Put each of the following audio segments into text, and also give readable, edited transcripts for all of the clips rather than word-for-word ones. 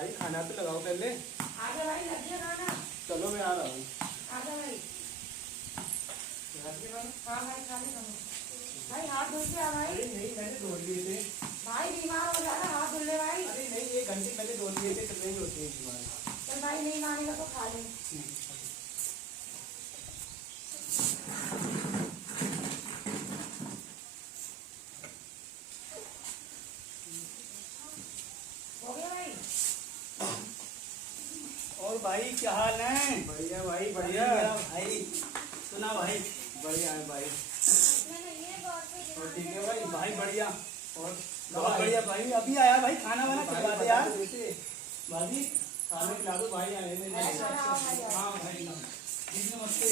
भाई खाना तो लगाओ पहले। आजा भाई, लग गया खाना। चलो मैं आ रहा हूँ। आजा भाई। हाँ भाई खा ले भाई, हाथ धो के आ भाई। अरे नहीं, मैंने धो लिए थे भाई बीमार हो जा रहा, हाथ धुल ले भाई। अरे नहीं, 1 घंटे पहले धो लिए थे, चल नहीं होती है बीमार। चल भाई, नहीं मानेगा तो खा ले। हो गया भाई। और भाई क्या हाल है? बढ़िया भाई, बढ़िया भाई सुना भाई, बढ़िया है भाई। और ठीक है भाई। भाई बढ़िया, और बहुत बढ़िया भाई। अभी आया भाई, खाना वाना खिला दे यार भाभी, खाना खिला दो भाई। आए हाँ भाई जी नमस्ते।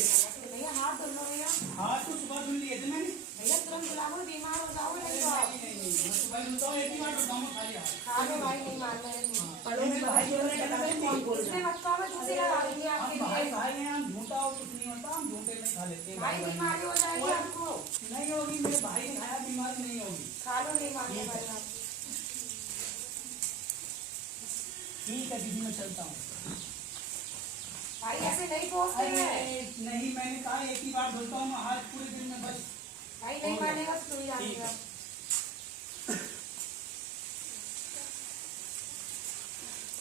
भैया हाथ धुल लो भैया। हाँ तो सुबह धुल लिए थे मैंने। भैया तुरंत बुला लो, बीमार हो जाओगे नहीं तो आप। नहीं मैं सुबह धुलता हूँ, एक ही बार धुलता हूँ खाली हाथ। खा लो भाई, नहीं मानना है। मेरे भाई बोल रहे हैं कौन बोल रहे इसमें हैं? मत खाओ, मैं दूसरी लगा दूंगी हम आपके भाई लिए। भाई हैं, हम झूठा हो कुछ नहीं होता, हम झूठे में खा लेते हैं। भाई बीमारी हो जाएगी आपको। नहीं होगी, मेरे भाई ने खाया, बीमारी नहीं होगी। खा लो, नहीं मानना भाई आप। ठीक है दीदी, मैं चलता हूँ। भाई ऐसे नहीं पहुंचते अरे हैं। नहीं, मैंने कहा एक ही बार धुलता हूँ हाथ पूरे दिन में बस। भाई नहीं मानेगा तो तू ही जानेगा।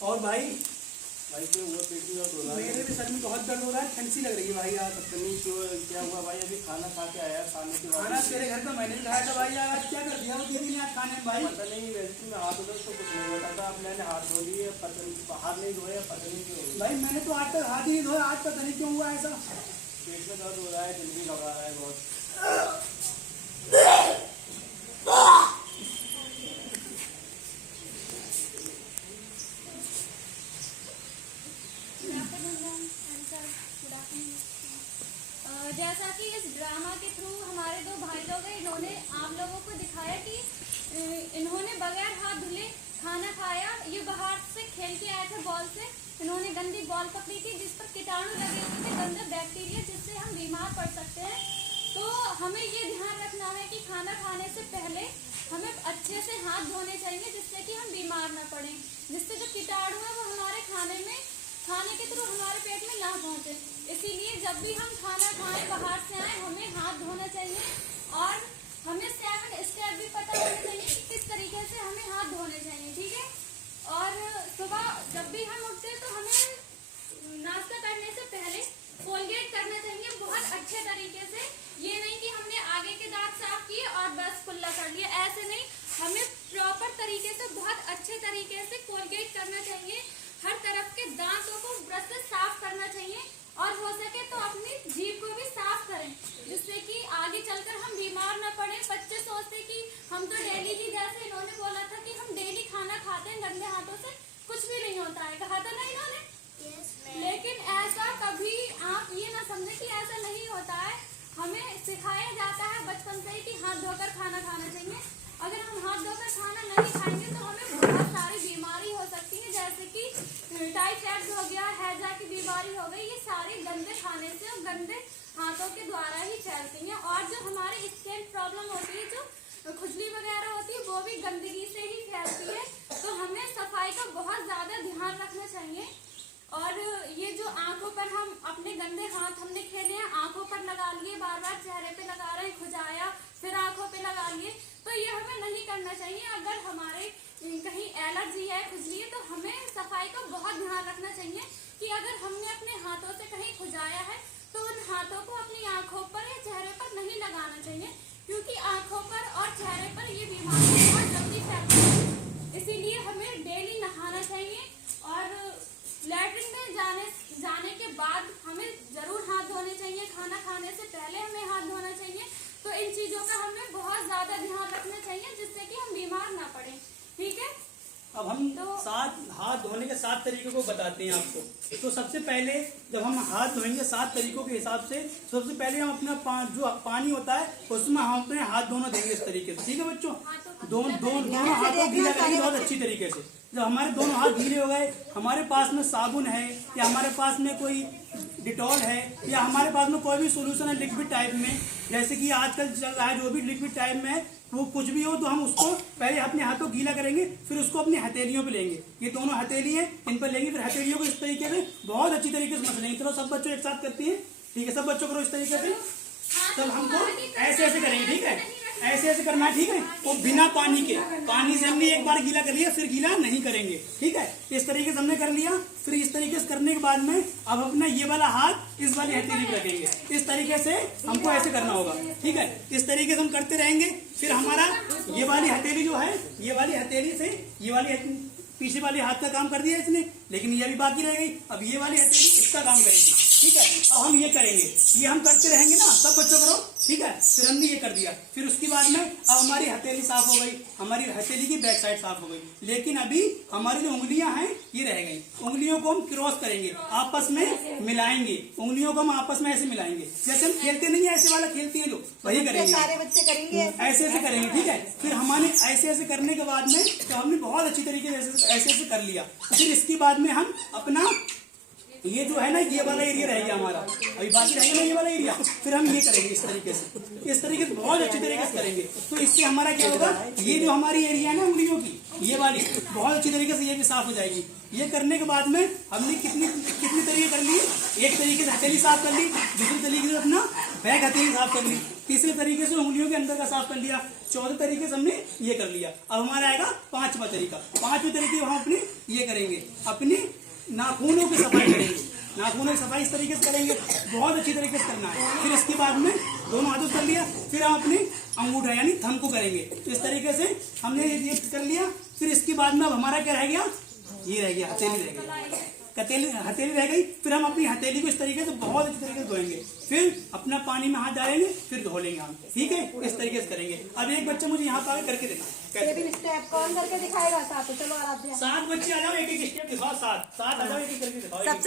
और भाई तो वो पेट में दर्द हो रहा है। मेरे भी सर में बहुत दर्द हो रहा है, ठंड सी लग रही है भाई यार। पता नहीं क्यों, क्या हुआ भाई? अभी खाना खा के आया, खाने के बाद खाना तेरे घर पे मैंने भी खाया था भाई यार, आज क्या कर दिया वो दीदी ने आज खाने में भाई? पता नहीं, वैसे में हाथ धोने तो कुछ नहीं होता था। अब मैंने हाथ धो लिए, पता नहीं हाथ नहीं धोया, पता नहीं क्यों। भाई मैंने तो आज तक हाथ ही नहीं धोया, आज पता नहीं क्यों हुआ ऐसा। पेट में दर्द हो रहा है, जल्दी लगा रहा है बहुत। जैसा कि इस ड्रामा के थ्रू हमारे 2 भाई लोग हैं, इन्होंने आप लोगों को दिखाया कि इन्होंने बगैर हाथ धुले खाना खाया। ये बाहर से खेल के आए थे बॉल से, इन्होंने गंदी बॉल पकड़ी थी जिस पर कीटाणु लगे हुए थे, गंदे बैक्टीरिया, जिससे हम बीमार पड़ सकते हैं। तो हमें ये ध्यान रखना है कि खाना खाने से पहले हमें अच्छे से हाथ धोने चाहिए, जिससे कि हम बीमार न पड़े, जिससे जो कीटाणु है वो हमारे खाने के थ्रू हमारे पेट में ना पहुंचे। इसीलिए जब भी हम खाना खाएं, बाहर से आए, हमें हाथ धोना चाहिए। और हमें 7 स्टेप भी पता होने चाहिए कि किस तरीके से हमें हाथ धोने चाहिए, ठीक है। और सुबह जब भी हम उठते हैं तो हमें नाश्ता करने से पहले कोलगेट करना चाहिए बहुत अच्छे तरीके से। ये नहीं कि हमने आगे के दांत साफ किए और बस कुल्ला कर लिया, ऐसे नहीं। हमें प्रॉपर तरीके से, बहुत अच्छे तरीके से कोलगेट करना चाहिए। हर तरफ के दांतों को ब्रश से साफ करना चाहिए और हो सके तो अपनी जीभ को भी साफ करें, जिससे कि आगे चलकर हम बीमार न पड़े। बच्चे सोचते कि हम तो डेली की, जैसे इन्होंने बोला था कि हम डेली खाना खाते हैं गंदे हाथों से, कुछ भी नहीं होता है, कहा था ना इन्होंने। लेकिन ऐसा कभी आप ये ना समझे कि ऐसा नहीं होता है। हमें सिखाया जाता है बचपन से ही कि हाथ धोकर खाना खाना चाहिए। अगर हम हाथ धोकर खाना नहीं खाएंगे तो हमें बहुत सारी बीमारी हो सकती है, जैसे कि टाइफाइड हो गया, हैजा की बीमारी हो गई। ये सारे गंदे खाने से और गंदे हाथों के द्वारा ही फैलती हैं। और जो हमारी स्किन प्रॉब्लम होती है, जो खुजली वगैरह होती है, वो भी गंदगी से ही फैलती है। तो हमें सफाई का बहुत ज्यादा ध्यान रखना चाहिए। और ये जो आंखों पर हम अपने गंदे हाथ हमने खेले हैं, आंखों पर लगा लिए, बार बार चेहरे पे लगा रहे हैं, खुजाया, फिर आंखों पे लगा लिए, तो ये हमें नहीं करना चाहिए। अगर हमारे कहीं एलर्जी है, खुजली है, तो हमें सफाई का बहुत ध्यान रखना चाहिए कि अगर हमने अपने हाथों से कहीं खुजाया है तो उन हाथों को अपनी आंखों पर या चेहरे पर नहीं लगाना चाहिए, क्योंकि आंखों पर और चेहरे पर ये बीमारी बहुत जल्दी फैलती है। इसीलिए हमें डेली नहाना चाहिए और लैट्रिन में जाने के बाद हमें जरूर हाथ धोने चाहिए। खाना खाने से पहले हमें हाथ धोना चाहिए। तो इन चीजों का हमें बहुत ज्यादा ध्यान रखना चाहिए, जिससे कि हम बीमार ना पड़े, ठीक है। अब हम हाथ धोने के 7 तरीकों को बताते हैं आपको। तो सबसे पहले जब हम हाथ धोएंगे 7 तरीकों के हिसाब से, सबसे पहले हम अपना जो पानी होता है उसमें हम अपने हाथ दोनों देंगे इस तरीके से, ठीक है बच्चों। दोनों हाथों गीला करेंगे बहुत अच्छी तरीके से। जब हमारे दोनों हाथ गीले हो गए, हमारे पास में साबुन है या हमारे पास में कोई डिटॉल है या हमारे पास में कोई भी सोल्यूशन है लिक्विड टाइप में, जैसे कि आजकल चल रहा है जो भी लिक्विड टाइप में है, वो कुछ भी हो तो हम उसको पहले अपने हाथों गीला करेंगे, फिर उसको अपनी हथेलियों पे लेंगे। ये दोनों हथेली है, इन पर लेंगे, फिर हथेलियों को इस तरीके से बहुत अच्छी तरीके से मसलेंगे। चलो सब बच्चों एक साथ करते हैं, ठीक है? सब बच्चों करो इस तरीके से। तब हमको ऐसे ऐसे करेंगे, ठीक है? ऐसे ऐसे करना है, ठीक है? वो बिना पानी के, पानी से हमने एक बार गीला कर लिया, फिर गीला नहीं करेंगे, ठीक है? इस तरीके से हमने कर लिया। फिर इस तरीके से करने के बाद में अब अपना ये वाला हाथ इस वाली हथेली पे रखेंगे। इस तरीके से हमको ऐसे करना होगा, ठीक है? इस तरीके से हम करते रहेंगे। फिर हमारा ये वाली हथेली जो है, ये वाली हथेली से ये वाली पीछे वाले हाथ का काम कर दिया इसने, लेकिन ये अभी बाकी रह गई। अब ये वाली हथेली इसका काम करेगी, ठीक है? अब हम ये करेंगे, ये हम करते रहेंगे ना, सब बच्चों करो, ठीक है? फिर हमने ये कर दिया। फिर उसके बाद में अब हमारी हथेली साफ हो गई, हमारी हथेली की बैक साइड साफ हो गई। लेकिन अभी हमारी जो उंगलियां हैं ये रह गई। उंगलियों को हम क्रॉस करेंगे, आपस में मिलाएंगे। उंगलियों को हम आपस में ऐसे मिलाएंगे, जैसे हम खेलते नहीं है ऐसे वाला खेलती है जो, वही करेंगे। सारे बच्चे करेंगे ऐसे ऐसे करेंगे, ठीक है? फिर हमारे ऐसे ऐसे करने के बाद में तो हमने बहुत अच्छी तरीके से ऐसे ऐसे कर लिया। फिर इसके बाद में हम अपना ये जो है ना, ये वाला एरिया रह गया हमारा, अभी बाकी रहेगा ना ये वाला एरिया। फिर हम ये करेंगे इस तरीके से, इस तरीके से बहुत अच्छी तरीके से करेंगे। तो इससे हमारा क्या होगा, ये जो हमारी एरिया है ना उंगलियों की, ये वाली बहुत अच्छी तरीके से ये भी साफ हो जाएगी। ये करने के बाद में हमने कितनी तरीके कर ली, एक तरीके से हथेली साफ कर ली, दूसरे तरीके से अपना बैक हथेली साफ कर ली, तीसरे तरीके से उंगलियों के अंदर का साफ कर लिया, चौथे तरीके से हमने ये कर लिया। अब हमारा आएगा पांचवा तरीका। पांचवें तरीके हम अपने ये करेंगे, अपनी नाखूनों की सफाई करेंगे। नाखूनों की सफाई इस तरीके से करेंगे, बहुत अच्छी तरीके से करना है। फिर इसके बाद में दोनों हाथों से कर लिया, फिर हम अपने अंगूठा यानी थंब को करेंगे। इस तरीके से हमने ये कर लिया। फिर इसके बाद में अब हमारा क्या रह गया, ये रह गया, हथेली रह गई, हथेली रह गई। फिर हम अपनी हथेली को इस तरीके से बहुत अच्छी तरीके से धोएंगे, फिर अपना पानी में हाथ डालेंगे, फिर धो लेंगे हम, ठीक है? इस तरीके से करेंगे। अब एक बच्चा मुझे यहाँ पर करके देना, ये भी स्टेप कौन करके दिखाएगा? साथ चलो आराध्या। 7 बच्चे आ जाओ, एक एक स्टेप दिखाओ, 7 आ जाओ, एक एक करके दिखाओ। सबसे